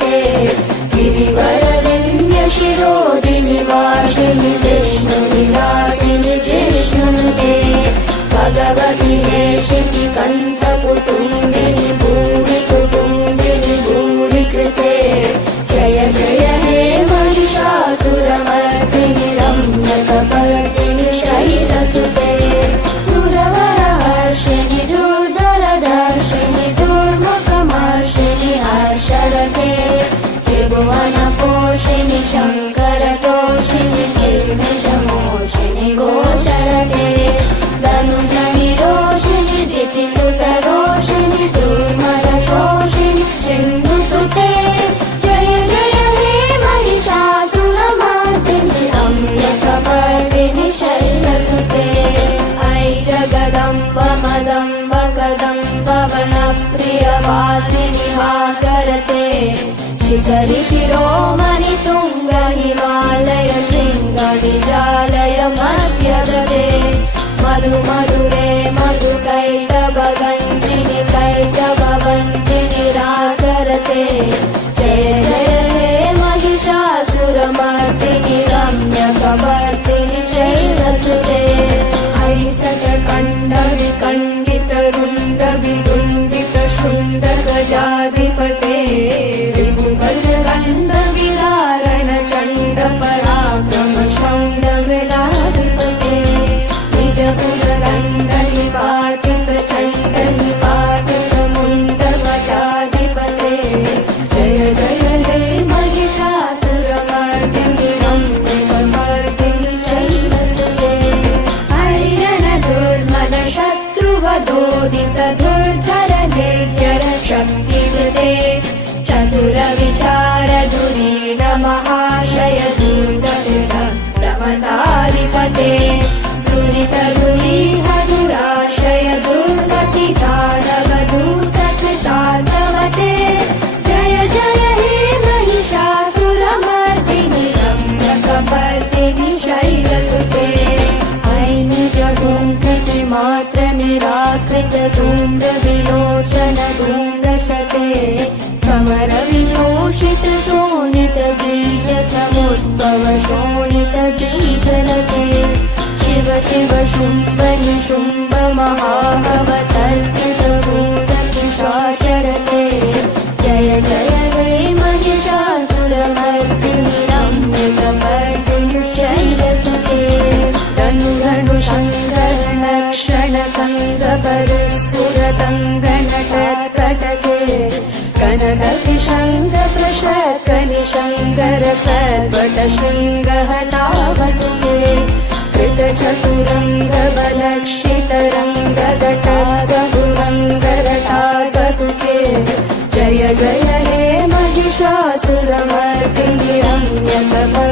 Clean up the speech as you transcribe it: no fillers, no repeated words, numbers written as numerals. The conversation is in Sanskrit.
शैलसुते गिरिवरविन्ध्यशिरोधिनि वासिनि विष्णुनिवासिनि जिष्णुनुते भगवति हेशिनि कण्ठकुटुम्बिनि भूरि कुटुम्बिनि भूरि कृते जय जय हे महिषासुरमर्दिनि रम्यकपर्दिनि शैलसुते सुरवरहर्षिणि दुर्धरदर्शिनि दुर्मुखमर्षिणि हर्षरते त्रिभुवनपोषिणि शङ्करतोषिणि किल्बिषमोषिणि घोषरते धनुजनि रोषिणि दितिसुतरोषिणि दुर्मदशोषिणि सिन्धुसुते जय जय हे महिषासुरमर्दिनि रम्यकपर्दिनि शैलसुते ऐ जगदम्ब मदम्ब कदम्ब वनप्रियवासिनि हासरते शिखरि शिरोमणि तुङ्ग हिमालय शृङ्ग निजालय मध्यगते मधु मधुरे मधु कैटभगञ्जिनि कैटभवञ्जिनि रासरते जय जय हे महिषासुरमर्दिनि रम्यकपर्दिनि शैलसुते ऐसकण्ड विकण्डित रुण्ड विदुण्डित शुण्ड गजाधिपते विभुगजगण्ड विदारण चण्ड पराक्रम शौण्ड मृडाधिपते निजगुणदण्ड निपातित चण्ड निपातित मुण्ड वटाधिपते जय जय हे महिषासुरमर्दिनि रम्यकपर्दिनि शैलसुते हरिहर दुर्मद शत्रुवधोदित दुर्धर निर्जर शक्तिकृते चतुर विचार धुरीण महाशय दुर्गतित प्रमदाधिपते दुरित दुरीह दुराशय दुर्गति दानव दूतकृतार्थवते जय जय हे महिषासुरमर्दिनि रम्यकपर्दिनि शैलसुते ऐ निज धूम्रति मात्र निराकृत धूम्र विलोचन धूम्रशते समर विभूषित शोणित बीज समुद्भव शोणित बीजलते शिव शिव शुम्भ निशुम्भ महाभवतर्कित भूतपिशाचरते जय जय हे महिषासुरमर्दिनि रम्यकपर्दिनि शैलसुते धनु धनु शङ्कर लक्षण सङ्ग परस्फुरतङ्गनटकटके कनकविशङ्ग प्रशकनिशङ्कर सर्वट शृङ्गहतावटुके कृतचतुरङ्ग बलक्षितरङ्ग गटागतुरङ्गरटागतुके जय जय हे महिषासुरमर्दिनि रम्यकपर्दिनि